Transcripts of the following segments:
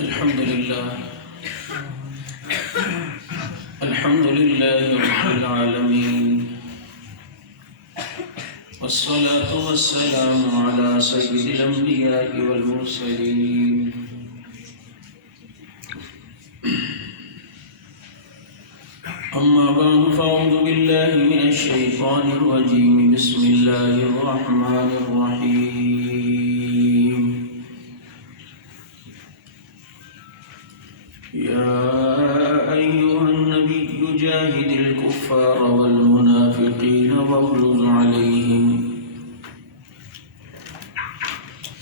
الحمد لله رب العالمين، والصلاة والسلام على سيد الأنبياء والمرسلين. أما بعد، فأعوذ بالله من الشيطان الرجيم. بسم الله الرحمن الرحيم. يا أيها النبي جاهد الكفار والمنافقين واغلظ عليهم.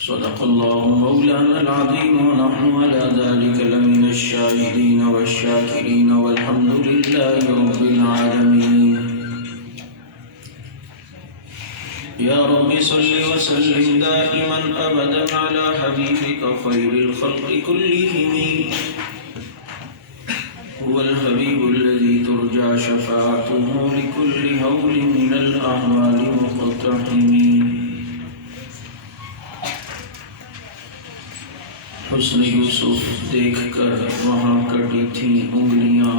صدق الله مولانا العظيم، ونحن على ذلك لمن الشاهدين والشاكرين، والحمد لله رب العالمين. يا رب صل وسلم دائما أبدا على حبيبك خير الخلق كلهم. هو الحبيب الذي ترجى شفاعته لكل هول من الأهوال مقتحم. حسن یوسف دیکھ کر وہاں کٹی تھیں انگلیاں،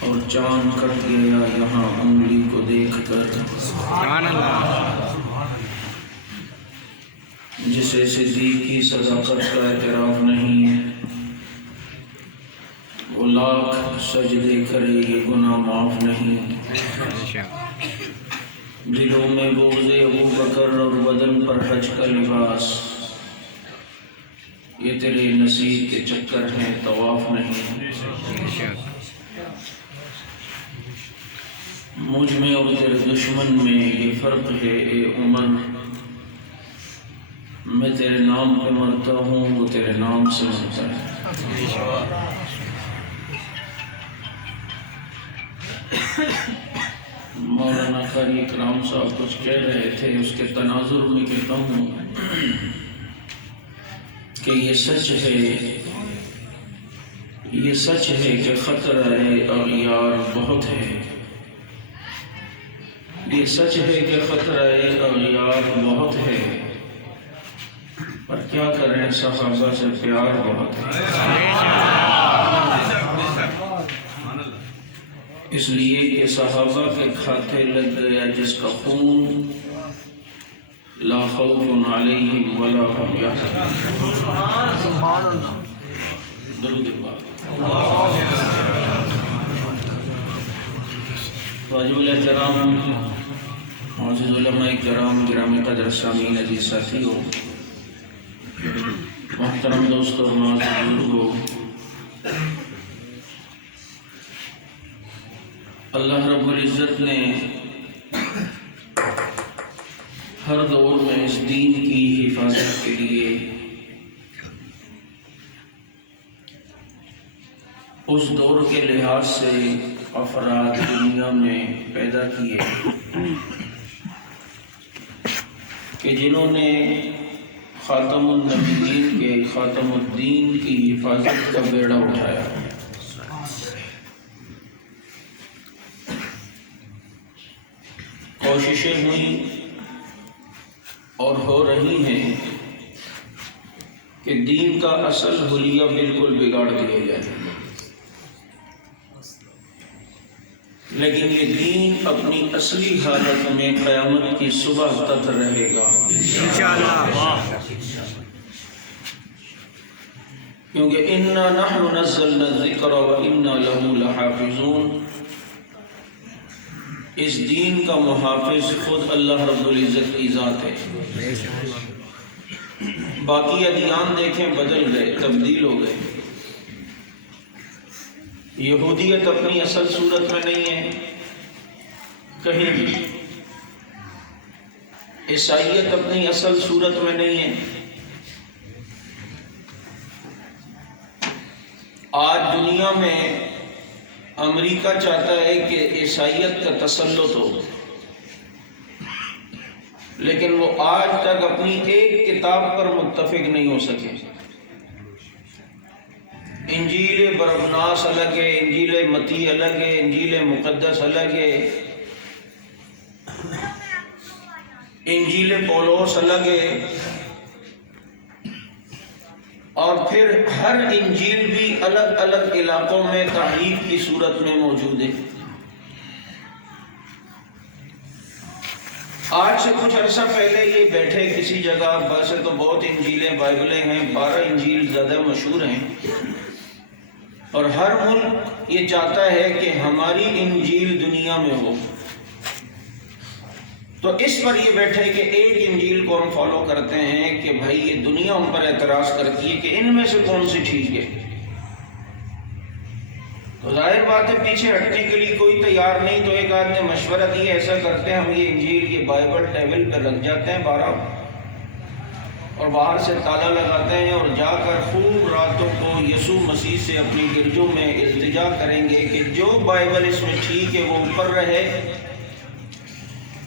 اور چاند کٹ گیا یہاں انگلی کو دیکھ کر. سبحان اللہ. جسے صدیق کی صداقت کا اعتراف نہیں ہے، وہ لاکھ سجدے کرے یہ گناہ معاف نہیں. دلوں میں بغض ابو بکر اور بدن پر حج کا لباس، یہ تیرے نصیب کے چکر ہیں، طواف نہیں. مجھ میں اور تیرے دشمن میں یہ فرق ہے اے عمر، میں تیرے نام پہ مرتا ہوں، وہ تیرے نام سے مرتا ہے. مولانا قاری اکرام صاحب کچھ کہہ رہے تھے، اس کے تناظر میں کہتا ہوں کہ یہ سچ ہے کہ خطرہ اغیار بہت ہے. یہ سچ ہے کہ خطرہ اغیار بہت ہے، پر کیا کریں صحابہ سے پیار بہت ہے. اس لیے کہ صحابہ کے کھاتے لگ گیا جس کا خون، لا خوف علیہم ولا هم یحزنون. درود پاک. واجب الاحترام معزز علماء کرام، گرامی قدر سامعین، عزیز ساتھیو، محترم دوستو اور معزز بزرگو، اللہ رب العزت نے ہر دور میں اس دین کی حفاظت کے لیے اس دور کے لحاظ سے افراد دنیا میں پیدا کیے کہ جنہوں نے خاتم النبیین کے خاتم الدین کی حفاظت کا بیڑا اٹھایا. کوششیں ہوئیں اور ہو رہی ہیں کہ دین کا اصل حلیہ بالکل بگاڑ دیا جائے، لیکن یہ دین اپنی اصلی حالت میں قیامت کی صبح تک رہے گا انشاءاللہ. کیونکہ اِنَّا نَحْنُ نَزَّلْنَا الذِّكْرَ وَإِنَّا لَهُ لَحَافِظُونَ. اس دین کا محافظ خود اللہ رب العزت کی ذات ہے. باقی ادیان دیکھیں بدل گئے، تبدیل ہو گئے. یہودیت اپنی اصل صورت میں نہیں ہے کہیں بھی، عیسائیت اپنی اصل صورت میں نہیں ہے. آج دنیا میں امریکہ چاہتا ہے کہ عیسائیت کا تسلط ہو، لیکن وہ آج تک اپنی ایک کتاب پر متفق نہیں ہو سکے. انجیل بربناس الگ ہے، انجیل متی الگ ہے، انجیل مقدس الگ ہے، انجیل پولوس الگ ہے. اور پھر ہر انجیل بھی الگ الگ علاقوں میں تحریف کی صورت میں موجود ہے۔ آج سے کچھ عرصہ پہلے یہ بیٹھے کسی جگہ، ویسے تو بہت انجیلیں بائبلیں ہیں، 12 انجیل زیادہ مشہور ہیں، اور ہر ملک یہ چاہتا ہے کہ ہماری انجیل دنیا میں ہو، تو اس پر یہ بیٹھے کہ ایک انجیل کو ہم فالو کرتے ہیں کہ بھائی یہ دنیا ہم پر اعتراض کرتی ہے کہ ان میں سے کون سی ٹھیک ہے۔ تو ظاہر بات ہے پیچھے ہٹنے کے لیے کوئی تیار نہیں، تو ایک آدمی نے مشورہ دیا ایسا کرتے ہیں ہم یہ انجیل یہ بائبل ٹیبل پہ رکھ جاتے ہیں 12 اور باہر سے تالا لگاتے ہیں، اور جا کر خوب راتوں کو یسوع مسیح سے اپنی گرجوں میں التجا کریں گے کہ جو بائبل اس میں ٹھیک ہے وہ اوپر رہے،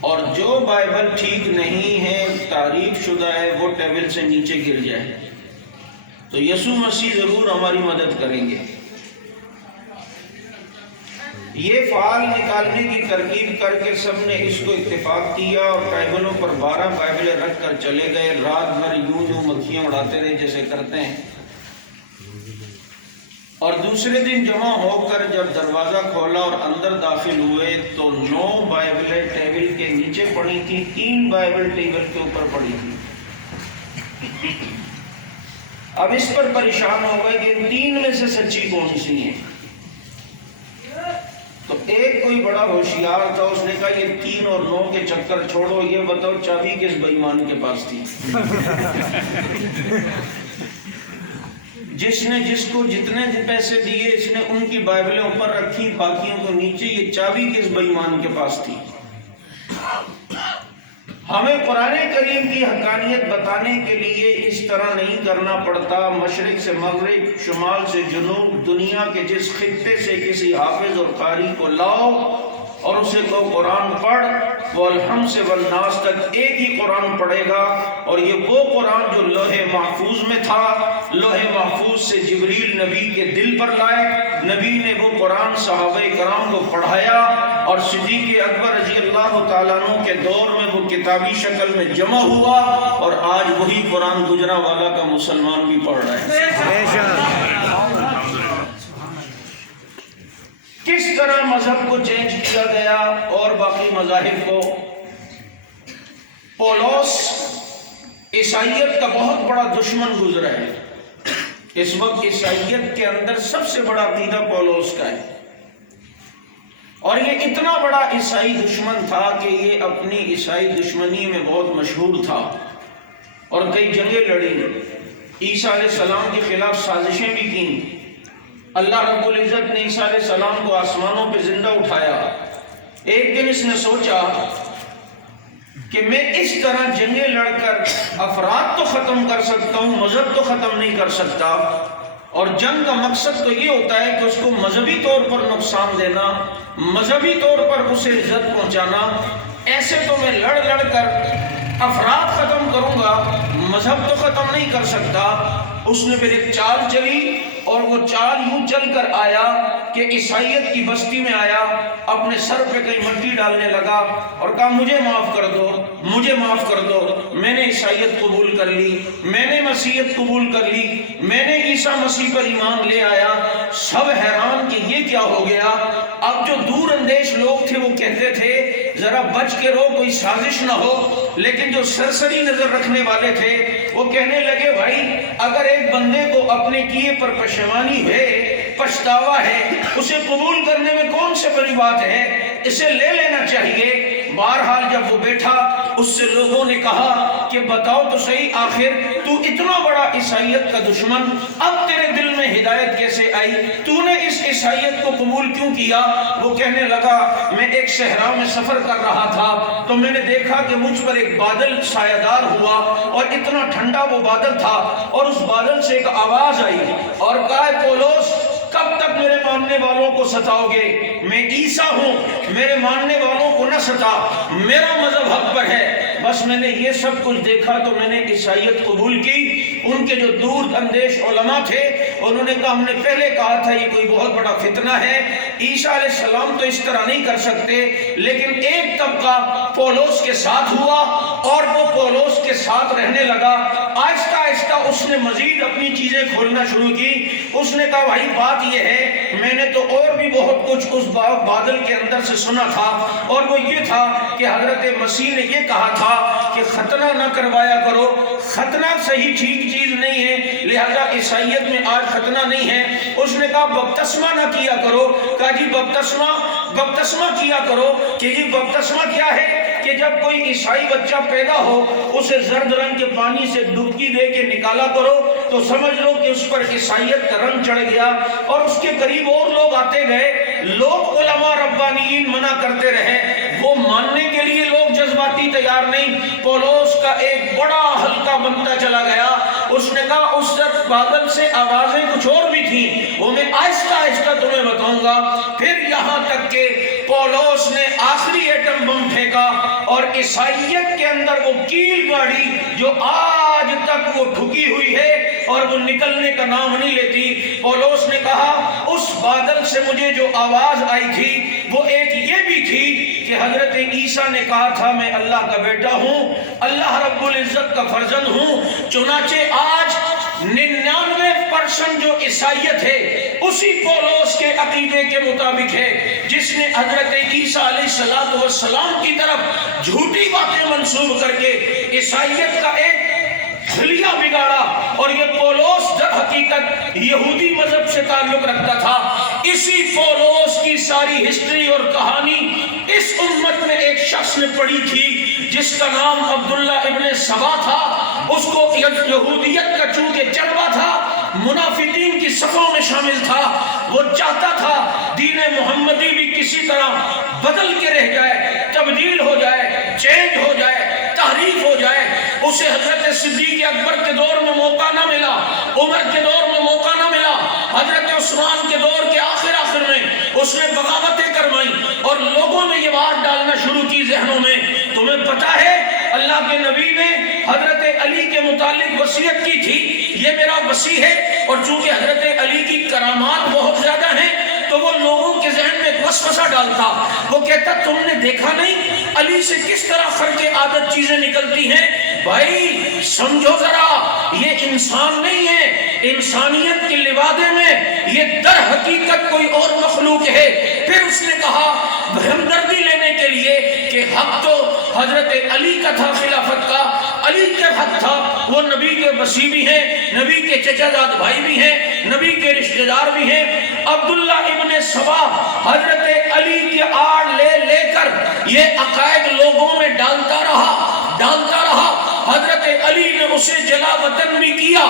اور جو بائبل ٹھیک نہیں ہے تعریف شدہ ہے وہ ٹیبل سے نیچے گر جائے۔ تو یسوع مسیح ضرور ہماری مدد کریں گے۔ یہ فعال نکالنے کی ترکیب کر کے سب نے اس کو اتفاق کیا، اور ٹیبلوں پر 12 بائبلیں رکھ کر چلے گئے، رات بھر یوں مکھیاں اڑاتے رہے جیسے کرتے ہیں، اور دوسرے دن جمع ہو کر جب دروازہ کھولا اور اندر داخل ہوئے تو 9 بائبلیں ٹیبل کے نیچے پڑی تھی، 3 بائبل ٹیبل کے اوپر پڑی تھی۔ اب اس پر پریشان ہو گئے کہ ان 3 میں سے سچی کون سی ہے؟ تو ایک کوئی بڑا ہوشیار تھا، اس نے کہا یہ 3 اور 9 کے چکر چھوڑو، یہ بتاؤ چابی کس بے ایمان کے پاس تھی؟ جس نے جس کو جتنے پیسے دیے اس نے ان کی بائبلیں اوپر رکھی، باقیوں کو نیچے، یہ چابی کس بے ایمان کے پاس تھی؟ ہمیں قرآن کریم کی حقانیت بتانے کے لیے اس طرح نہیں کرنا پڑتا، مشرق سے مغرب، شمال سے جنوب، دنیا کے جس خطے سے کسی حافظ اور قاری کو لاؤ اور اسے کو قرآن پڑھ، وہ الحمد سے والناس تک ایک ہی قرآن پڑھے گا، اور یہ وہ قرآن جو لوح محفوظ میں تھا، لوح محفوظ سے جبریل نبی کے دل پر لائے، نبی نے وہ قرآن صحابہ کرام کو پڑھایا، اور صدیق اکبر رضی اللہ تعالیٰ عنہ کے دور میں وہ کتابی شکل میں جمع ہوا، اور آج وہی قرآن گجرانوالہ کا مسلمان بھی پڑھ رہا ہے۔ کس طرح مذہب کو چینج کیا گیا اور باقی مذاہب کو۔ پولس عیسائیت کا بہت بڑا دشمن گزرا ہے، اس وقت عیسائیت کے اندر سب سے بڑا عقیدہ پولس کا ہے، اور یہ اتنا بڑا عیسائی دشمن تھا کہ یہ اپنی عیسائی دشمنی میں بہت مشہور تھا، اور کئی جنگیں لڑی، عیسیٰ علیہ السلام کے خلاف سازشیں بھی کی۔ اللہ رب العزت نے عیسیٰ علیہ السلام کو آسمانوں پہ زندہ اٹھایا۔ ایک دن اس نے سوچا کہ میں اس طرح جنگیں لڑ کر افراد تو ختم کر سکتا ہوں، مذہب تو ختم نہیں کر سکتا، اور جنگ کا مقصد تو یہ ہوتا ہے کہ اس کو مذہبی طور پر نقصان دینا، مذہبی طور پر اسے عزت پہنچانا۔ ایسے تو میں لڑ لڑ کر افراد ختم کروں گا، مذہب تو ختم نہیں کر سکتا۔ اس نے پھر ایک چال چلی، اور وہ چال یوں چل کر آیا کہ عیسائیت کی بستی میں آیا، اپنے سر پہ کہیں مٹی ڈالنے لگا اور کہا مجھے معاف کر دو، مجھے معاف کر دو، میں نے عیسائیت قبول کر لی، میں نے مسیحیت قبول کر لی، میں نے عیسیٰ مسیح پر ایمان لے آیا۔ سب حیران کہ یہ کیا ہو گیا۔ اب جو دور اندیش لوگ تھے وہ کہتے تھے ذرا بچ کے رہو کوئی سازش نہ ہو، لیکن جو سرسری نظر رکھنے والے تھے وہ کہنے لگے بھائی اگر ایک بندے کو اپنے کیے پر پشیمانی ہے، پچھتاوا ہے، اسے قبول کرنے میں کون سے بڑی بات ہے، اسے لے لینا چاہیے۔ بہرحال جب وہ بیٹھا اس سے لوگوں نے کہا کہ بتاؤ تو صحیح، آخر تو اتنا بڑا عیسائیت کا دشمن، اب تیرے دل میں ہدایت کیسے آئی، تو نے اس عیسائیت کو قبول کیوں کیا؟ وہ کہنے لگا میں ایک صحرا میں سفر کر رہا تھا تو میں نے دیکھا کہ مجھ پر ایک بادل سایہ دار ہوا، اور اتنا ٹھنڈا وہ بادل تھا، اور اس بادل سے ایک آواز آئی اور کہا پولس کب تک میرے ماننے والوں کو ستاؤ گے؟ میں عیسیٰ ہوں، میرے ماننے والوں کو نہ ستا، میرا مذہب حق پر ہے۔ بس میں نے یہ سب کچھ دیکھا تو میں نے عیسائیت قبول کی۔ ان کے جو دور اندیش علماء تھے انہوں نے کہا ہم نے پہلے کہا تھا یہ کوئی بہت بڑا فتنہ ہے، عیسیٰ علیہ السلام تو اس طرح نہیں کر سکتے، لیکن ایک طبقہ پولس کے ساتھ ہوا اور وہ پولس کے ساتھ رہنے لگا۔ آہستہ آہستہ اس اس نے مزید اپنی چیزیں کھولنا شروع کی. اس نے کہا بھائی بات یہ ہے میں نے تو اور بھی بہت کچھ اس بادل کے اندر سے سنا تھا, اور وہ یہ تھا کہ حضرت مسیح نے یہ کہا تھا کہ ختنہ نہ کروایا کرو. ختنہ صحیح ٹھیک چیز نہیں ہے, لہذا عیسائیت میں آج ختنہ نہیں ہے. اس نے کہا بپتسمہ نہ کیا کرو. کہا جی بپتسمہ کیا کرو. کہ جی بپتسمہ کیا ہے کہ جب کوئی عیسائی بچہ پیدا ہو اسے زرد رنگ کے پانی سے ڈبکی دے کے نکالا کرو تو سمجھ لو کہ اس پر عیسائیت کا رنگ چڑھ گیا. اور اس کے قریب اور لوگ آتے گئے, لوگ علماء ربانیین منع کرتے رہے, وہ ماننے کے لیے لوگ جذباتی تیار نہیں. پولس کا ایک بڑا حلقہ بنتا چلا گیا. اس نے کہا اس وقت بادل سے آوازیں کچھ اور بھی تھیں, وہ میں آہستہ آہستہ تمہیں بتاؤں گا. پھر یہاں تک کہ پولس نے آخری ایٹم بم پھینکا اور عیسائیت کے اندر وہ کیل گاڑی جو آج تک وہ ٹھکی ہوئی ہے اور وہ نکلنے کا نام نہیں لیتی. پولس نے کہا اس بادل سے مجھے جو آواز آئی تھی وہ ایک یہ بھی تھی کہ حضرت عیسیٰ نے کہا تھا میں اللہ کا بیٹا ہوں, اللہ رب العزت کا فرزند ہوں. چنانچہ آج 99% جو عیسائیت ہے اسی پولس کے عقیدے کے مطابق ہے, جس نے حضرت عیسیٰ علیہ السلام کی طرف جھوٹی باتیں منسوب کر کے عیسائیت کا ایک حلیہ بگاڑا. اور یہ پولس در حقیقت یہودی مذہب سے تعلق رکھتا تھا. اسی پولس کی ساری ہسٹری اور کہانی اس امت میں ایک شخص نے پڑھی تھی جس کا نام عبداللہ ابن سبا تھا. اس کو یہودیت کا چونکہ جلوہ تھا, منافقین کی صفوں میں شامل تھا. وہ چاہتا تھا دین محمدی بھی کسی طرح بدل کے رہ جائے, تبدیل ہو جائے, چینج ہو جائے, تحریف ہو جائے. اسے حضرت صدیق اکبر کے دور میں موقع نہ ملا, عمر کے دور میں موقع نہ ملا, حضرت عثمان کے دور کے آخر میں اس نے بغاوتیں کروائی اور لوگوں میں یہ بات ڈالنا شروع کی ذہنوں میں. تمہیں پتا ہے اللہ کے نبی نے حضرت علی کے متعلق وصیت کی تھی یہ میرا وصی ہے, اور چونکہ حضرت علی کی کرامات بہت زیادہ ہیں تو وہ لوگوں کے ذہن میں وسوسہ ڈالتا. وہ کہتا تم نے دیکھا نہیں علی سے کس طرح خرق عادت چیزیں نکلتی ہیں. بھائی سمجھو ذرا, یہ انسان نہیں ہے, انسانیت کے لبادے میں یہ در حقیقت کوئی اور مخلوق ہے. پھر اس نے کہا ہمدردی لینے کے لیے کہ حق تو حضرت علی کا تھا, خلافت کا علی کے حق تھا, وہ نبی کے وصی بھی ہیں, نبی کے چچا زاد بھائی بھی ہیں, نبی کے رشتہ دار بھی ہیں. عبداللہ ابن سبا حضرت علی کی آڑ لے کر یہ عقائد لوگوں میں ڈالتا رہا. حضرت علی نے اسے جلا وطن بھی کیا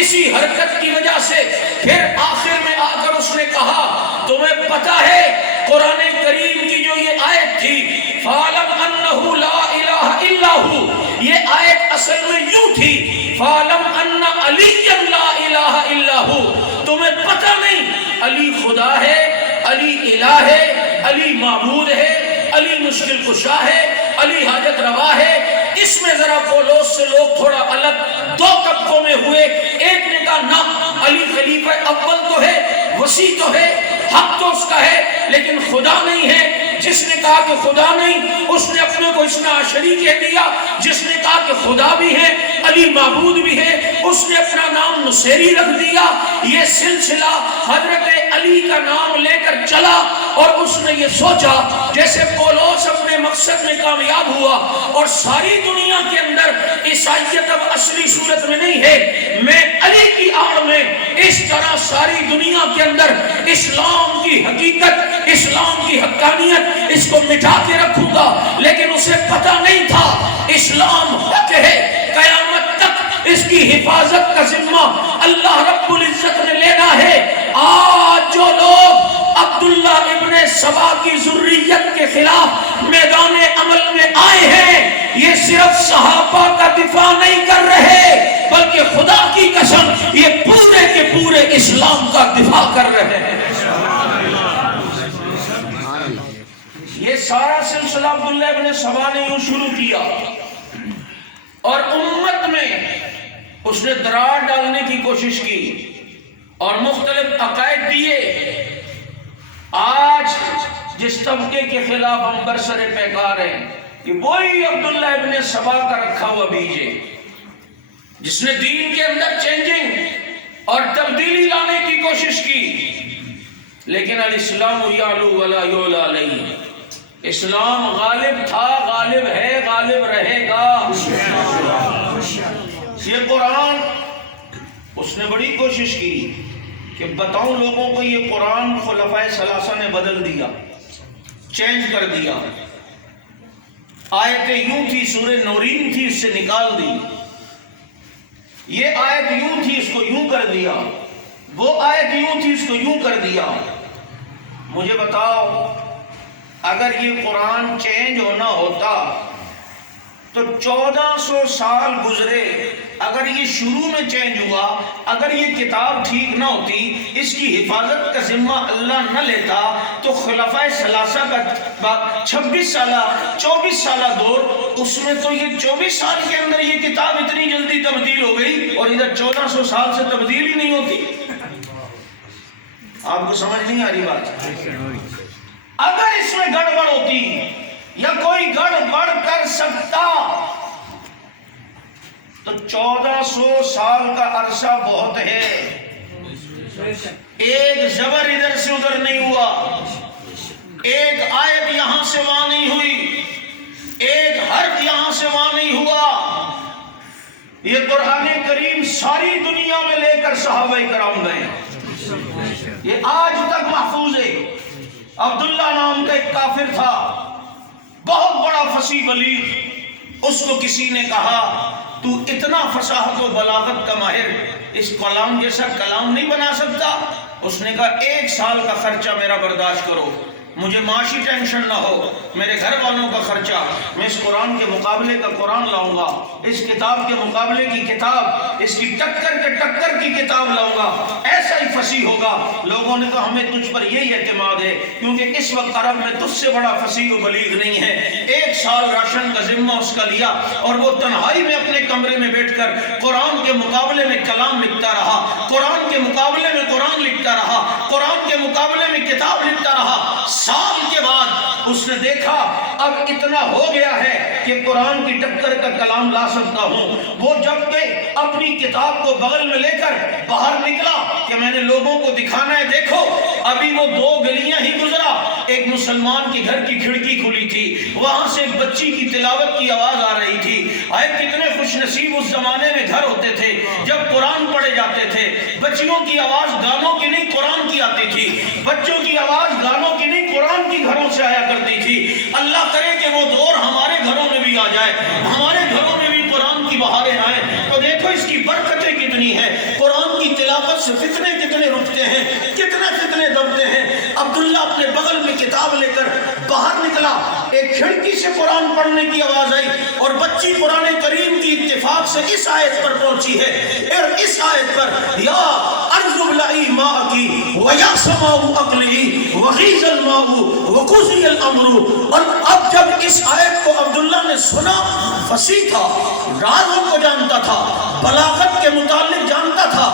اسی حرکت کی وجہ سے. پھر آخر میں آ کر اس نے کہا تمہیں پتا ہے قرآن کریم کی جو یہ آیت تھی فَعَلَمْ أَنَّهُ لَا إِلَهَ إِلَّا هُوَ, یہ آیت اصل میں یوں تھی فَعَلَمْ أَنَّ عَلِيًّا لَا إِلَهَ إِلَّا هُوَ. تمہیں پتا نہیں علی خدا ہے, علی الہ ہے, علی معبود ہے, علی مشکل کشا ہے, علی حاجت روا ہے. اس میں ذرا پولس سے لوگ تھوڑا الگ دو طبقوں میں ہوئے. ایک نے کہا نہ, علی خلیفہ اول تو ہے, وسیع تو ہے, حق تو اس کا ہے, لیکن خدا نہیں ہے. جس نے کہا کہ خدا نہیں اس نے اپنے کو اثنا عشری کہہ دیا. جس نے کہا کہ خدا بھی ہے, علی معبود بھی ہے, اس نے اپنا نام نصیری رکھ دیا. یہ سلسلہ حضرت علی کا نام لے کر چلا اور اس نے یہ سوچا جیسے پولس اپنے مقصد میں کامیاب ہوا اور ساری دنیا کے اندر عیسائیت اب اصلی صورت میں نہیں ہے, میں علی کی آڑ میں اس طرح ساری دنیا کے اندر اسلام کی حقیقت, اسلام کی حقانیت اس کو مٹا کے رکھوں گا. لیکن اسے پتہ نہیں تھا اسلام حق ہے, قیامت تک اس کی حفاظت کا ذمہ اللہ رب العزت نے لینا ہے. آج جو لوگ عبداللہ ابن سبا کی ذریت کے خلاف میدان عمل میں آئے ہیں یہ صرف صحابہ کا دفاع نہیں کر رہے بلکہ خدا کی قسم یہ پورے کے پورے اسلام کا دفاع کر رہے ہیں. یہ سارا سلسلہ عبداللہ ابن سبا نے یوں شروع کیا اور امت میں اس نے درار ڈالنے کی کوشش کی اور مختلف عقائد دیے. آج جس طبقے کے خلاف ہم برسر پیکار ہیں کہ وہی عبداللہ ابن سبا کا رکھا ہوا بیج ہے جس نے دین کے اندر چینجنگ اور تبدیلی لانے کی کوشش کی، لیکن الاسلام یعلو ولا یعلی علیہ، اسلام غالب تھا، غالب ہے، غالب رہے گا۔ یہ قرآن اس نے بڑی کوشش کی کہ بتاؤں لوگوں کو یہ قرآن خلفائے ثلاثہ نے بدل دیا، چینج کر دیا۔ آیت یوں تھی، سورہ نورین تھی، اس سے نکال دی۔ یہ آیت یوں تھی، اس کو یوں کر دیا۔ وہ آیت یوں تھی، اس کو یوں کر دیا۔ مجھے بتاؤ، اگر یہ قرآن چینج ہونا ہوتا تو 1400 سال گزرے، اگر یہ شروع میں چینج ہوا، اگر یہ کتاب ٹھیک نہ ہوتی، اس کی حفاظت کا ذمہ اللہ نہ لیتا، تو خلفائے ثلاثہ کا 26 سالہ 24 سالہ دور، اس میں تو یہ 24 سال کے اندر یہ کتاب اتنی جلدی تبدیل ہو گئی، اور ادھر 1400 سال سے تبدیل ہی نہیں ہوتی۔ آپ کو سمجھ نہیں آ رہی بات؟ اگر اس میں گڑبڑ ہوتی یا کوئی گڑبڑ کر سکتا تو 1400 سال کا عرصہ بہت ہے۔ ایک زبر ادھر سے ادھر نہیں ہوا، ایک آیت یہاں سے وہاں نہیں ہوئی، ایک حرف یہاں سے وہاں نہیں ہوا۔ یہ قرآن کریم ساری دنیا میں لے کر صحابہ کرام گئے، یہ آج تک محفوظ ہے۔ عبداللہ نام کا ایک کافر تھا، بہت بڑا فصیح بلیغ، اس کو کسی نے کہا تو اتنا فصاحت و بلاغت کا ماہر، اس کلام جیسا کلام نہیں بنا سکتا؟ اس نے کہا 1 سال کا خرچہ میرا برداشت کرو، مجھے معاشی ٹینشن نہ ہو، میرے گھر والوں کا خرچہ، میں اس قرآن کے مقابلے کا قرآن لاؤں گا، اس کتاب کے مقابلے کی کتاب، اس کی ٹکر کے ٹکر کی کتاب لاؤں گا، ایسا ہی فصیح ہوگا۔ لوگوں نے کہا ہمیں تجھ پر یہی اعتماد ہے، کیونکہ اس وقت عرب میں تجھ سے بڑا فصیح و بلیغ نہیں ہے۔ 1 سال راشن کا ذمہ اس کا لیا، اور وہ تنہائی میں اپنے کمرے میں بیٹھ کر قرآن کے مقابلے میں کلام لکھتا رہا، قرآن کے مقابلے میں قرآن لکھتا رہا، قرآن کے مقابلے میں کتاب لکھتا رہا۔ سال کے بعد اس نے دیکھا اب اتنا ہو گیا ہے کہ قرآن کی ٹکر کا کلام لا سکتا ہوں۔ وہ جب کہ اپنی کتاب کو بغل میں لے کر باہر نکلا کہ میں نے لوگوں کو دکھانا ہے، دیکھو ابھی وہ 2 گلیاں ہی گزرا، ایک مسلمان کے گھر کی کھڑکی کھلی تھی، وہاں سے ایک بچی کی تلاوت کی آواز آ رہی تھی۔ آئے کتنے خوش نصیب اس زمانے میں گھر ہوتے تھے جب قرآن پڑھے جاتے تھے، بچیوں کی آواز گانوں کی نہیں قرآن کی آتی تھی، بچوں کی آواز گانوں کی نہیں قرآن کی گھروں سے آیا کرتی تھی۔ اللہ کرے کہ وہ دور ہمارے گھروں میں بھی آ جائے، ہمارے گھروں میں بھی قرآن کی بہاریں آئیں، تو دیکھو اس کی برکتیں کتنی ہیں۔ قرآن کی تلاوت سے فتنے کتنے رکتے ہیں، کتنے دبتے ہیں۔ عبداللہ اپنے بغل میں کتاب لے کر باہر نکلا، ایک کھڑکی سے قرآن پڑھنے کی آواز آئی، اور بچی قرآن کریم کی اتفاق سے اس آیت پر پہنچی ہے، اور اس آیت پر یا ارض ابلعی ماءکی ویا سماء اقلعی وغیض الماء وقضی الامر۔ اور اب جب اس آیت کو عبداللہ نے سنا، فصیح تھا، رازوں کو جانتا تھا، بلاغت کے متعلق جانتا تھا،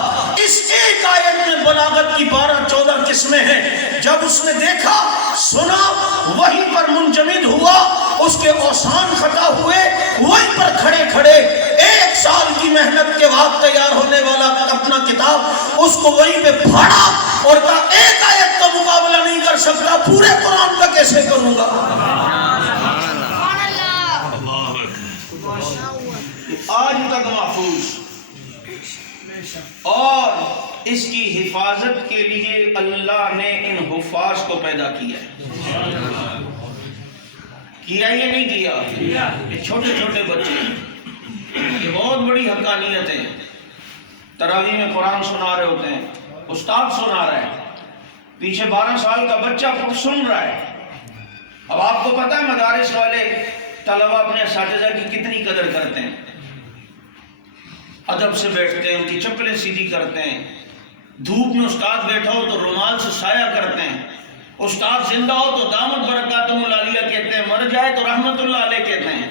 اس ایک آیت میں بلاغت کی 12-14 قسمیں ہیں۔ جب اس نے دیکھا، سنا، وہیں پر منجمد ہوا، اس کے اوسان خطا ہوئے، وہیں پر کھڑے کھڑے 1 سال کی محنت کے بعد تیار ہونے والا اپنا کتاب اس کو وہیں پہ پھاڑا اور کہا ایک آیت کا مقابلہ نہیں کر سکتا، پورے قرآن کا کیسے کروں گا؟ آج تک محفوظ، اور اس کی حفاظت کے لیے اللہ نے ان حفاظ کو پیدا کیا ہے۔ کیا یا نہیں کیا؟ یہ چھوٹے چھوٹے بچے، یہ بہت بڑی حقانیت ہے۔ تراویح میں قرآن سنا رہے ہوتے ہیں، استاد سنا رہا ہے، پیچھے 12 سال کا بچہ سن رہا ہے۔ اب آپ کو پتہ ہے مدارس والے طلبہ اپنے اساتذہ کی کتنی قدر کرتے ہیں، ادب سے بیٹھتے ہیں، ان کی چپلیں سیدھی کرتے ہیں، دھوپ میں استاد بیٹھا ہو تو رومال سے سایہ کرتے ہیں، استاد زندہ ہو تو دامت برکاتہم العالیہ کہتے ہیں، مر جائے تو رحمت اللہ علیہ کہتے ہیں۔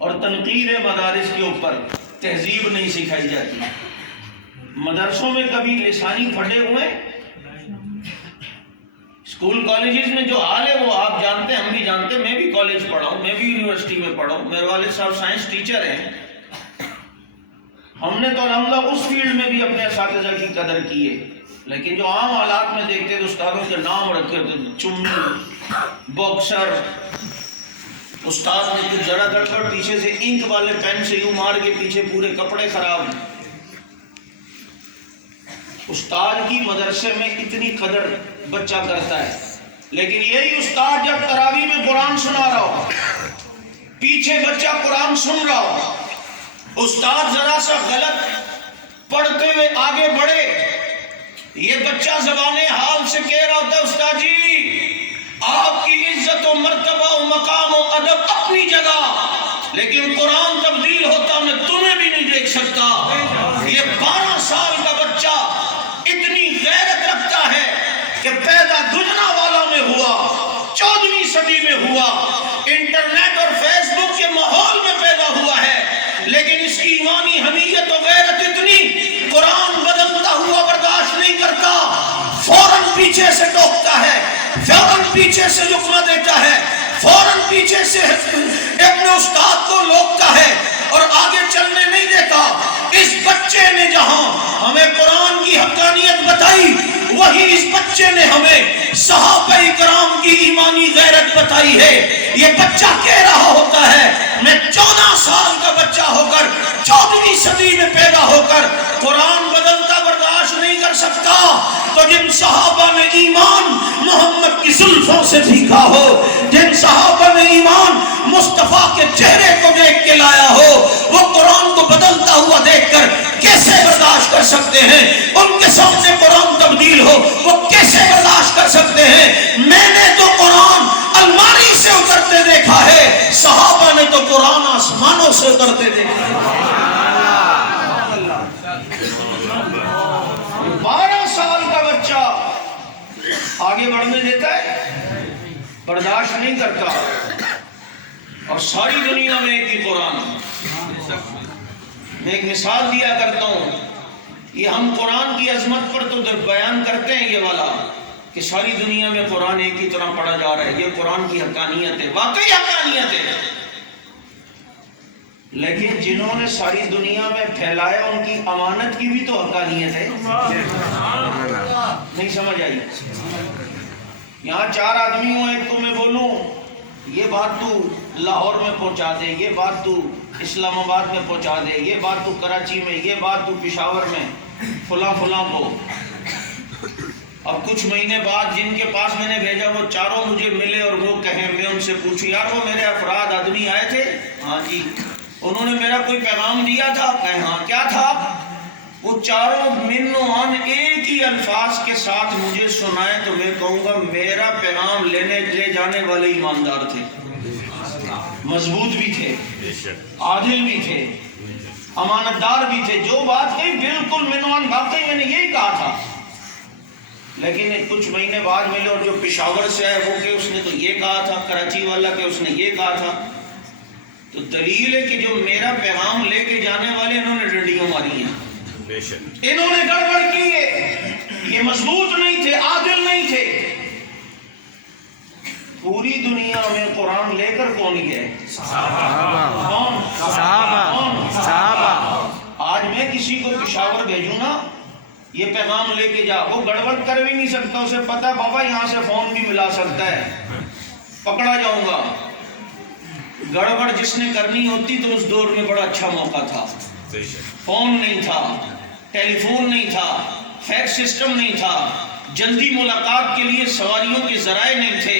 اور تنقید مدارس کے اوپر تہذیب نہیں سکھائی جاتی۔ مدرسوں میں کبھی لسانی پھٹے ہوئے، اسکول کالجز میں جو حال ہے وہ آپ جانتے ہیں، ہم بھی جانتے ہیں، میں بھی کالج پڑھا ہوں، میں بھی یونیورسٹی میں پڑھا ہوں، میرے والد صاحب سائنس ٹیچر ہیں۔ ہم نے تو الحمدللہ اس فیلڈ میں بھی اپنے اساتذہ کی قدر کی ہے، لیکن جو عام حالات میں دیکھتے تو استادوں کے نام رکھے تھے، چمنی، باکسر، استاد نے کچھ ذرا گڑبڑ پیچھے سے انک والے پین سے یوں مار کے پیچھے پورے کپڑے خراب۔ استاد کی مدرسے میں اتنی قدر بچہ کرتا ہے، لیکن یہی استاد جب تراویح میں قرآن سنا رہا ہو، پیچھے بچہ قرآن سن رہا ہو، استاد ذرا سا غلط پڑھتے ہوئے آگے بڑھے، یہ بچہ زبان حال سے کہہ رہا ہوتا ہے استاد جی آپ کی عزت و مرتبہ و مقام و ادب اپنی جگہ، لیکن قرآن تبدیل ہوتا میں تمہیں بھی نہیں دیکھ سکتا۔ یہ 12 سال کا بچہ اتنی غیرت رکھتا ہے کہ پیدا گجرا والا میں ہوا، 14ویں صدی میں ہوا، انٹرنیٹ اور فیس بک کے ماحول میں پیدا ہوا ہے، لیکن اس کی ایمانی حمیت و غیرت اتنی، قرآن بدلتا ہوا برداشت نہیں کرتا، فوراً پیچھے سے ٹوکتا ہے، فوراً پیچھے سے لقمہ دیتا ہے، فوراً پیچھے سے اپنے استاد کو لوکتا ہے اور آگے چلنے نہیں دیتا۔ اس بچے نے جہاں ہمیں قرآن کی حقانیت بتائی، وہی اس بچے نے ہمیں صحابہ کرام کی ایمانی غیرت بتائی ہے۔ یہ بچہ کہہ رہا ہوتا ہے میں 14 سال کا بچہ ہو کر 14ویں صدی میں پیدا ہو کر قرآن بدلتا برداشت نہیں کر سکتا، تو جن صحابہ نے ایمان محمد کی زلفوں سے سیکھا ہو، جن صحابہ نے ایمان مصطفیٰ کے چہرے کو دیکھ کے لایا ہو، وہ قرآن کو بدلتا ہوا دیکھ کر کیسے برداشت کر سکتے ہیں؟ ان کے سامنے قرآن تبدیل ہو وہ کیسے برداشت کر سکتے ہیں؟ میں نے تو قرآن الماری سے اترتے دیکھا ہے، صحابہ نے تو قرآن آسمانوں سے اترتے دیکھا ہے۔ 12 سال کا بچہ آگے بڑھنے دیتا ہے، برداشت نہیں کرتا، اور ساری دنیا میں ایک ہی قرآن۔ میں ایک مثال دیا کرتا ہوں، یہ ہم قرآن کی عظمت پر تو بیان کرتے ہیں یہ والا کہ ساری دنیا میں قرآن ایک ہی طرح پڑھا جا رہا ہے، یہ قرآن کی حقانیت ہے، واقعی حقانیت ہے، لیکن جنہوں نے ساری دنیا میں پھیلایا ان کی امانت کی بھی تو حقانیت ہے۔ نہیں سمجھ آئی؟ یہاں 4 آدمی ہوں، ایک کو میں بولوں یہ بات تو لاہور میں پہنچا دے، یہ بات تو اسلام آباد میں پہنچا دے، یہ بات تو کراچی میں، یہ بات تو پشاور میں، فلاں فلاں کو۔ اب کچھ مہینے بعد جن کے پاس میں نے بھیجا وہ چاروں مجھے ملے اور وہ کہیں، میں ان سے پوچھوں یار وہ میرے افراد آدمی آئے تھے؟ ہاں جی۔ انہوں نے میرا کوئی پیغام دیا تھا؟ کہیں ہاں۔ کیا تھا؟ وہ چاروں من و عن ایک ہی الفاظ کے ساتھ مجھے سنائے تو میں کہوں گا میرا پیغام لے جانے والے ایماندار تھے، مضبوط بھی تھے، عادل بھی تھے، امانتدار بھی تھے، جو بات کہی بالکل من و عن واقعی میں نے یہی کہا تھا۔ لیکن کچھ مہینے بعد ملے اور جو پشاور سے آئے وہ کہ اس نے تو یہ کہا تھا، کراچی والا کہ اس نے یہ کہا تھا۔ تو دلیل ہے کہ جو میرا پیغام لے کے جانے والے انہوں نے ڈنڈیاں ماری ہیں، انہوں نے گڑبڑ کی ہے، یہ مضبوط نہیں تھے، عادل نہیں تھے۔ پوری دنیا میں قرآن لے کر کون گئے؟ کون؟ صحابہ۔ آج میں کسی کو پشاور بھیجوں نا یہ پیغام لے کے جا، وہ گڑبڑ کر بھی نہیں سکتا، اسے پتا بابا یہاں سے فون بھی ملا سکتا ہے، پکڑا جاؤں گا۔ گڑبڑ جس نے کرنی ہوتی تو اس دور میں بڑا اچھا موقع تھا، فون نہیں تھا، ٹیلی فون نہیں تھا، فیکس سسٹم نہیں تھا، جلدی ملاقات کے لیے سواریوں کے ذرائع نہیں تھے۔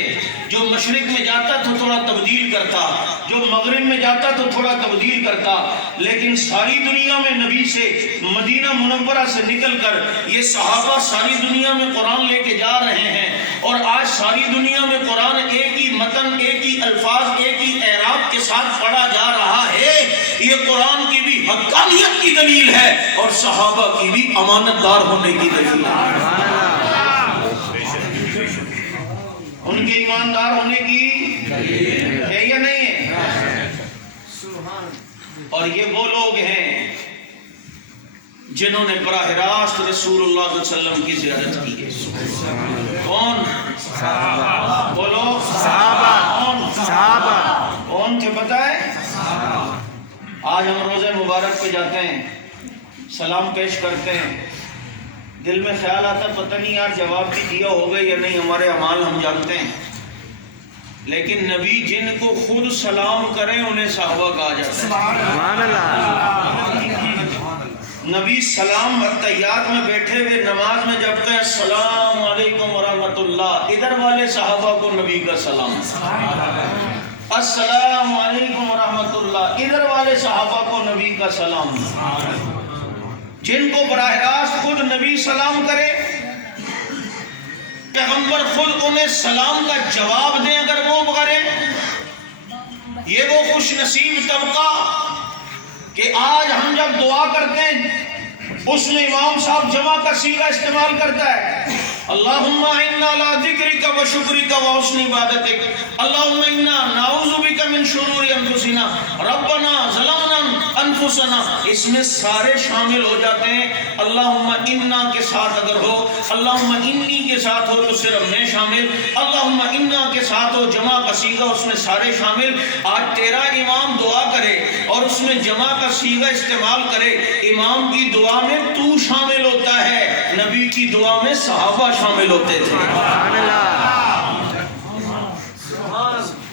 جو مشرق میں جاتا تو تھوڑا تبدیل کرتا، جو مغرب میں جاتا تو تھوڑا تبدیل کرتا، لیکن ساری دنیا میں نبی سے مدینہ منورہ سے نکل کر یہ صحابہ ساری دنیا میں قرآن لے کے جا رہے ہیں، اور آج ساری دنیا میں قرآن ایک ہی متن، ایک ہی الفاظ، ایک ہی اعراب کے ساتھ پڑھا جا رہا ہے۔ یہ قرآن کی بھی حقانیت کی دلیل ہے اور صحابہ کی بھی امانت دار ہونے کی دلیل ہے، ان کے ایماندار ہونے کی ہے یا نہیں ہے؟ اور یہ وہ لوگ ہیں جنہوں نے براہ راست رسول اللہ صلی اللہ علیہ وسلم کی زیارت کی ہے۔ کون؟ بولو۔ کون تھے پتہ ہے؟ آج ہم روزہ مبارک پہ جاتے ہیں، سلام پیش کرتے ہیں، دل میں خیال آتا پتہ نہیں یار جواب بھی دیا ہوگا یا نہیں، ہمارے اعمال ہم جانتے ہیں، لیکن نبی جن کو خود سلام کریں انہیں صحابہ کہا جاتا ہے۔ سبحان اللہ۔ نبی سلام تحیات میں بیٹھے ہوئے نماز میں جب کہیں السلام علیکم ورحمۃ اللہ، ادھر والے صحابہ کو نبی کا سلام، السلام علیکم ورحمۃ اللہ، ادھر والے صحابہ کو نبی کا سلام۔ جن کو براہ راست خود نبی سلام کرے، پیغمبر خود انہیں سلام کا جواب دیں اگر وہ کرے، یہ وہ خوش نصیب طبقہ کہ آج ہم جب دعا کرتے ہیں اس میں امام صاحب جمع کا صیغہ استعمال کرتا ہے، اللہم انا علی ذکرک و شکرک و حسن عبادتک، اللہم انا نعوذ بک من شرور انفسنا ربنا ظلمنا انفسنا، اس میں سارے شامل ہو جاتے ہیں۔ اللہم انا کے ساتھ اگر ہو، اللہم انی کے ساتھ ہو تو صرف میں شامل، اللہم انا کے ساتھ ہو جمع کا صیغہ اس میں سارے شامل۔ آج تیرا امام دعا کرے اور اس میں جمع کا صیغہ استعمال کرے، امام کی دعا میں تو شامل ہوتا ہے، نبی کی دعا میں صحابہ شامل ہوتے تھے۔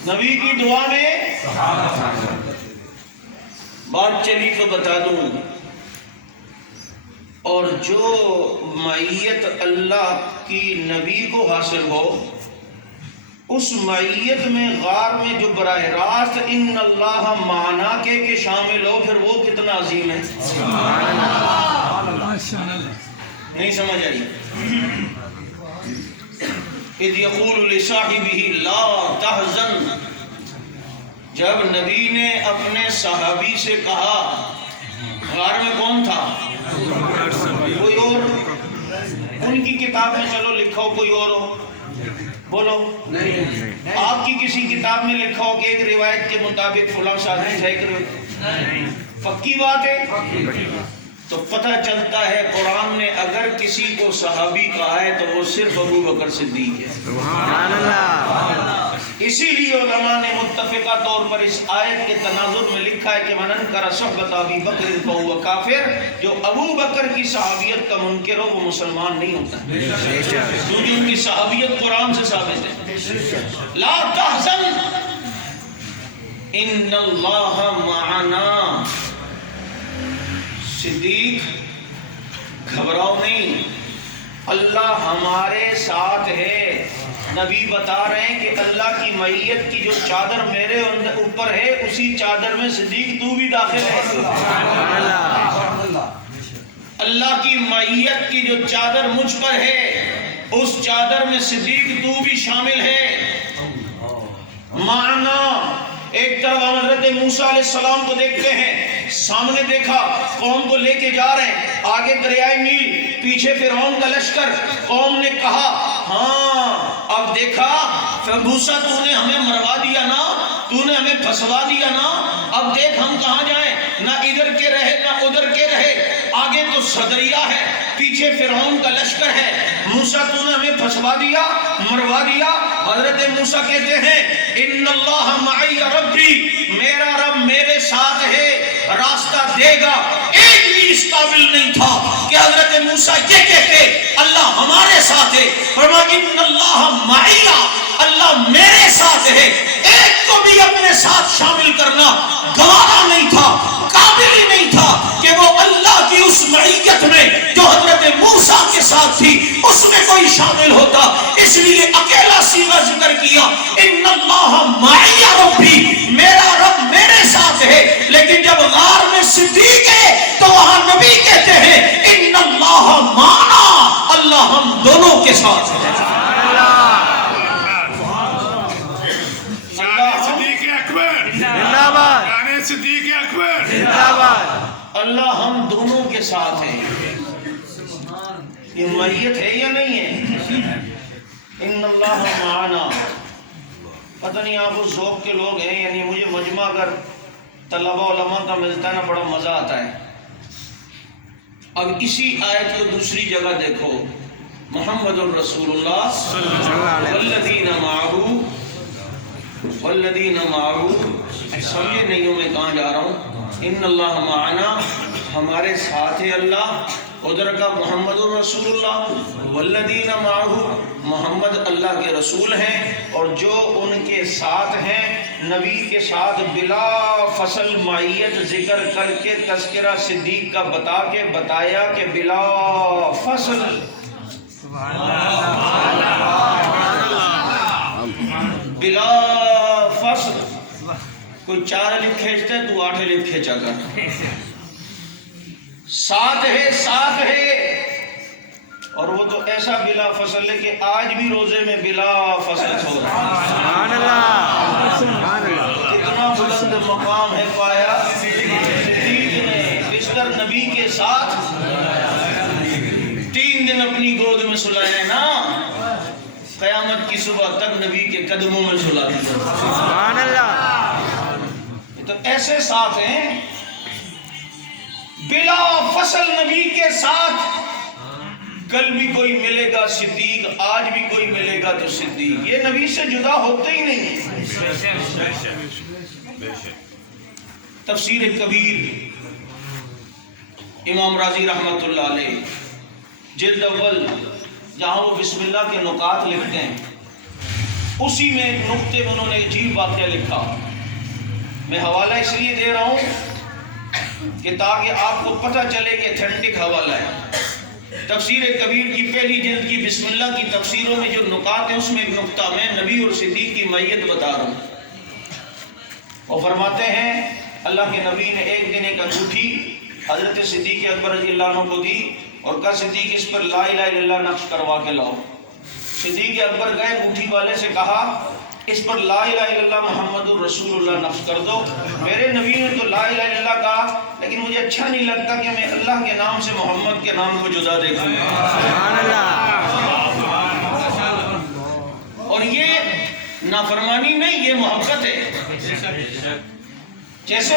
نبی کی دعا میں بات چلی تو بتا دوں، اور جو معیت اللہ کی نبی کو حاصل ہو، اس معیت میں غار میں جو براہ راست ان اللہ معنا کے شامل ہو، پھر وہ کتنا عظیم ہے۔ نہیں سمجھ آئی؟ اذ یقول لصاحبہ لا تحزن، جب نبی نے اپنے صحابی سے کہا، غار میں کون تھا؟ کوئی اور؟ ان کی کتاب میں چلو لکھا ہو کوئی اور ہو، بولو نہیں۔ آپ کی کسی کتاب میں لکھا ہو کہ ایک روایت کے مطابق فلاں صحابی ہے، پکی بات ہے، تو پتہ چلتا ہے قرآن نے اگر کسی کو صحابی کہا ہے تو وہ صرف ابو بکر صدیق ہے۔ سبحان اللہ۔ اسی لیے علماء نے متفقہ طور پر اس آیت کے تناظر میں لکھا ہے کہ من انکر صحبت ابی بکر فہو کافر، جو ابو بکر کی صحابیت کا منکر ہو وہ مسلمان نہیں ہوتا، کیونکہ ان کی صحابیت قرآن سے ثابت ہے۔ لا تحزن ان اللہ معنا، صدیق گھبراؤ نہیں، اللہ ہمارے ساتھ ہے۔ نبی بتا رہے ہیں کہ اللہ کی معیت کی جو چادر میرے اوپر ہے اسی چادر میں صدیق تو بھی داخل ہے۔ اللہ کی معیت کی جو چادر مجھ پر ہے اس چادر میں صدیق تو بھی شامل ہے۔ معنی ایک طرف ہم حضرت موسیٰ علیہ السلام کو دیکھتے ہیں، سامنے دیکھا قوم کو لے کے جا رہے ہیں، آگے دریائے نیل، پیچھے فرعون کا لشکر، قوم نے کہا ہاں اب دیکھا موسیٰ تو نے ہمیں مروا دیا نا، تو نے ہمیں پھنسوا دیا نا، اب دیکھ ہم کہاں جائیں، نہ ادھر کے رہے نہ ادھر کے رہے، آگے تو صدریہ ہے پیچھے فرعون کا لشکر ہے، موسیٰ تو نے ہمیں پھنسوا دیا مروا دیا۔ حضرت موسیٰ کہتے ہیں ان اللہ معی ربی، میرا رب میرے ساتھ ہے، راستہ دے گا۔ ایک بھی اس قابل نہیں تھا کہ حضرت موسیٰ یہ کہتے اللہ ہمارے ساتھ ہے، فرمایا ان اللہ معی، اللہ میرے ساتھ ہے۔ ایک کو بھی اپنے ساتھ شامل کرنا گوارا نہیں تھا، قابل ہی نہیں تھا کہ وہ اللہ کی اس معیت میں جو حضرت موسیٰ کے ساتھ تھی اس میں کوئی شامل ہوتا، اس لیے اکیلا صیغہ ذکر کیا ان اللہ معی ربی، میرا رب میرے ساتھ ہے۔ لیکن جب غار میں صدیق ہے تو وہاں نبی کہتے ہیں ان اللہ معنا، اللہ ہم دونوں کے ساتھ ہے۔ صدیق اکبر زندہ باد، اللہ ہم دونوں کے ساتھ ہیں۔ یہ معیت ہے یا نہیں ہے؟ ان اللہ معنا، پتہ نہیں آپ اس ذوق کے لوگ ہیں، یعنی مجھے مجمع اگر طلبہ علماء کا ملتا ہے نا بڑا مزہ آتا ہے۔ اب اسی آیت کو دوسری جگہ دیکھو، محمد الرسول اللہ والذین معہ، سمجھے نہیں ہوں میں کہاں جا رہا ہوں۔ ان اللہ معنا ہمارے ساتھ ہے اللہ، ادھر کا محمد رسول اللہ والذین معہ، محمد اللہ کے رسول ہیں اور جو ان کے ساتھ ہیں، نبی کے ساتھ بلا فصل معیت ذکر کر کے تذکرہ صدیق کا بتایا کہ بلا فصل، بلا فصل، کوئی 4 الف کھینچتا ہے تو 8 الف کھینچا کر، ساتھ ہے اور وہ تو ایسا بلا فصل ہے کہ آج بھی روزے میں بلا فصل ہو رہا ہے۔ سبحان اللہ، سبحان اللہ، کتنا بلند مقام ہے پایا صدیق نے، بستر نبی کے ساتھ 3 دن اپنی گود میں سلایا نا، قیامت کی صبح تک نبی کے قدموں میں سلا دیا۔ سبحان اللہ، یہ تو ایسے ساتھ ہیں بلا فصل نبی کے ساتھ، کل بھی کوئی ملے گا صدیق، آج بھی کوئی ملے گا تو صدیق، یہ نبی سے جدا ہوتے ہی نہیں ہیں۔ تفسیر کبیر امام راضی رحمت اللہ علیہ جلد اول، جہاں وہ بسم اللہ کے نکات لکھتے ہیں، اسی میں ایک نقطے میں انہوں نے عجیب واقعہ لکھا، میں حوالہ اس لیے دے رہا ہوں کہ تاکہ آپ کو پتہ چلے کہ اتھینٹک حوالہ ہے۔ تفسیر کبیر کی پہلی جلد کی بسم اللہ کی تفسیروں میں جو نکات ہیں، اس میں ایک نقطہ میں نبی اور صدیق کی معیت بتا رہا ہوں۔ وہ فرماتے ہیں اللہ کے نبی نے ایک دن ایک انگوٹھی حضرت صدیق اکبر رضی اللہ عنہ کو دی اور کہا صدیق اس پر لا الہ الا اللہ نقش کروا کے لاؤ۔ صدیق اکبر گئے، انگوٹھی والے سے کہا اس پر لا الہ الا اللہ محمد الرسول اللہ نقش کر دو۔ میرے نبی نے تو لا الہ الا اللہ کہا، لیکن مجھے اچھا نہیں لگتا کہ میں اللہ کے نام سے محمد کے نام کو جدا دیکھوں۔ سبحان اللہ، اور یہ نافرمانی نہیں، یہ محبت ہے۔ جیسے